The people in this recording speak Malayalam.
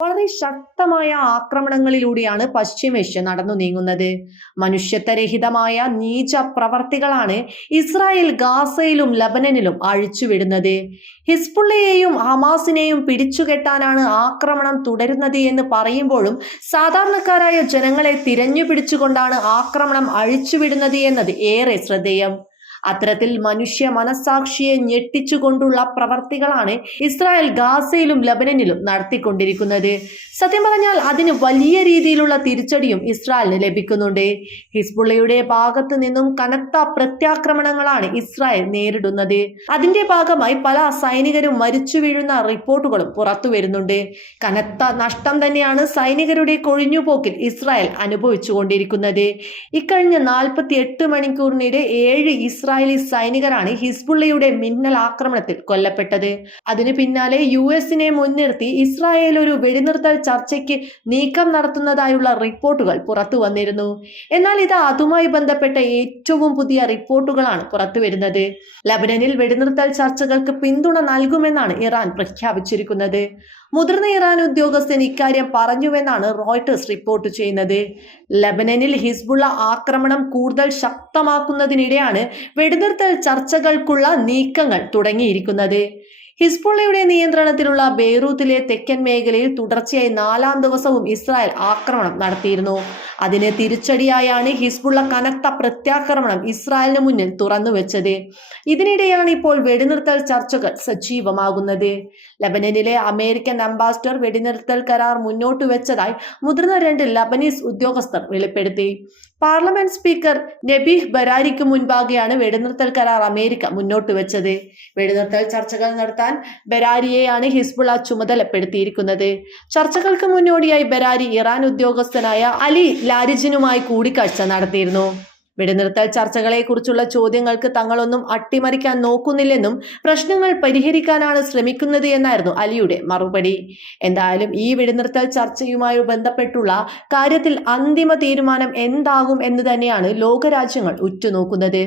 വളരെ ശക്തമായ ആക്രമണങ്ങളിലൂടെയാണ് പശ്ചിമേഷ്യ നടന്നു നീങ്ങുന്നത്. മനുഷ്യത്വരഹിതമായ നീച പ്രവർത്തികളാണ് ഇസ്രായേൽ ഗാസയിലും ലബനനിലും അഴിച്ചുവിടുന്നത്. ഹിസ്ബുള്ളയെയും ഹമാസിനെയും പിടിച്ചുകെട്ടാനാണ് ആക്രമണം തുടരുന്നത് എന്ന് പറയുമ്പോഴും സാധാരണക്കാരായ ജനങ്ങളെ തിരഞ്ഞു പിടിച്ചുകൊണ്ടാണ് ആക്രമണം അഴിച്ചുവിടുന്നത് എന്നത് ഏറെ ശ്രദ്ധേയം. അത്തരത്തിൽ മനുഷ്യ മനസാക്ഷിയെ ഞെട്ടിച്ചുകൊണ്ടുള്ള പ്രവർത്തികളാണ് ഇസ്രായേൽ ഗാസയിലും ലബനനിലും നടത്തിക്കൊണ്ടിരിക്കുന്നത്. സത്യം പറഞ്ഞാൽ അതിന് വലിയ രീതിയിലുള്ള തിരിച്ചടിയും ഇസ്രായേലിന് ലഭിക്കുന്നുണ്ട്. ഹിസ്ബുള്ളയുടെ ഭാഗത്തു നിന്നും കനത്ത പ്രത്യാക്രമണങ്ങളാണ് ഇസ്രായേൽ നേരിടുന്നത്. അതിന്റെ ഭാഗമായി പല സൈനികരും മരിച്ചു വീഴുന്ന റിപ്പോർട്ടുകളും പുറത്തു വരുന്നുണ്ട്. കനത്ത നഷ്ടം തന്നെയാണ് സൈനികരുടെ കൊഴിഞ്ഞുപോക്കിൽ ഇസ്രായേൽ അനുഭവിച്ചുകൊണ്ടിരിക്കുന്നത്. ഇക്കഴിഞ്ഞ നാൽപ്പത്തി എട്ട് മണിക്കൂറിനിടെ ഏഴ് ഇസ്രായേലി സൈനികരാണ് ഹിസ്ബുള്ളയുടെ മിന്നൽ ആക്രമണത്തിൽ കൊല്ലപ്പെട്ടത്. അതിനു പിന്നാലെ യു എസിനെ മുൻനിർത്തി ഇസ്രായേൽ ഒരു വെടിനിർത്തൽ ചർച്ചയ്ക്ക് നീക്കം നടത്തുന്നതായുള്ള റിപ്പോർട്ടുകൾ പുറത്തു വന്നിരുന്നു. എന്നാൽ ഇത് അതുമായി ബന്ധപ്പെട്ട ഏറ്റവും പുതിയ റിപ്പോർട്ടുകളാണ് പുറത്തു വരുന്നത്. ലബനനിൽ വെടിനിർത്തൽ ചർച്ചകൾക്ക് പിന്തുണ നൽകുമെന്നാണ് ഇറാൻ പ്രഖ്യാപിച്ചിരിക്കുന്നത്. മുതിർന്ന ഇറാൻ ഉദ്യോഗസ്ഥൻ ഇക്കാര്യം പറഞ്ഞുവെന്നാണ് റോയിട്ടേഴ്സ് റിപ്പോർട്ട് ചെയ്യുന്നത്. ലബനനിൽ ഹിസ്ബുള്ള ആക്രമണം കൂടുതൽ ശക്തമാക്കുന്നതിനിടെയാണ് വെടിനിർത്തൽ ചർച്ചകൾക്കുള്ള നീക്കങ്ങൾ തുടങ്ങിയിരിക്കുന്നത്. ഹിസ്ബുള്ളയുടെ നിയന്ത്രണത്തിലുള്ള ബെയ്റൂത്തിലെ തെക്കൻ മേഖലയിൽ തുടർച്ചയായി നാലാം ദിവസവും ഇസ്രായേൽ ആക്രമണം നടത്തിയിരുന്നു. അതിന് തിരിച്ചടിയായാണ് ഹിസ്ബുള്ള കനത്ത പ്രത്യാക്രമണം ഇസ്രായേലിന് മുന്നിൽ തുറന്നു വെച്ചത്. ഇതിനിടെയാണ് ഇപ്പോൾ വെടിനിർത്തൽ ചർച്ചകൾ സജീവമാകുന്നത്. ലബനനിലെ അമേരിക്കൻ അംബാസിഡർ വെടിനിർത്തൽ കരാർ മുന്നോട്ട് വെച്ചതായി മുതിർന്ന രണ്ട് ലബനീസ് ഉദ്യോഗസ്ഥർ വെളിപ്പെടുത്തി. പാർലമെന്റ് സ്പീക്കർ നബീഹ് ബരാരിക്ക് മുൻപാകെയാണ് വെടിനിർത്തൽ കരാർ അമേരിക്ക മുന്നോട്ട് വെച്ചത്. വെടിനിർത്തൽ ചർച്ചകൾ നടത്താൻ ബരാരിയെയാണ് ഹിസ്ബുള ചുമതലപ്പെടുത്തിയിരിക്കുന്നത്. ചർച്ചകൾക്ക് മുന്നോടിയായി ബരാരി ഇറാൻ ഉദ്യോഗസ്ഥനായ അലി ലാരിജിനുമായി കൂടിക്കാഴ്ച നടത്തിയിരുന്നു. വെടിനിർത്തൽ ചർച്ചകളെക്കുറിച്ചുള്ള ചോദ്യങ്ങൾക്ക് തങ്ങളൊന്നും അട്ടിമറിക്കാൻ നോക്കുന്നില്ലെന്നും പ്രശ്നങ്ങൾ പരിഹരിക്കാനാണ് ശ്രമിക്കുന്നത് എന്നായിരുന്നു അലിയുടെ മറുപടി. എന്തായാലും ഈ വെടിനിർത്തൽ ചർച്ചയുമായി ബന്ധപ്പെട്ടുള്ള കാര്യത്തിൽ അന്തിമ തീരുമാനം എന്താകും എന്ന് തന്നെയാണ് ലോകരാജ്യങ്ങൾ ഉറ്റുനോക്കുന്നത്.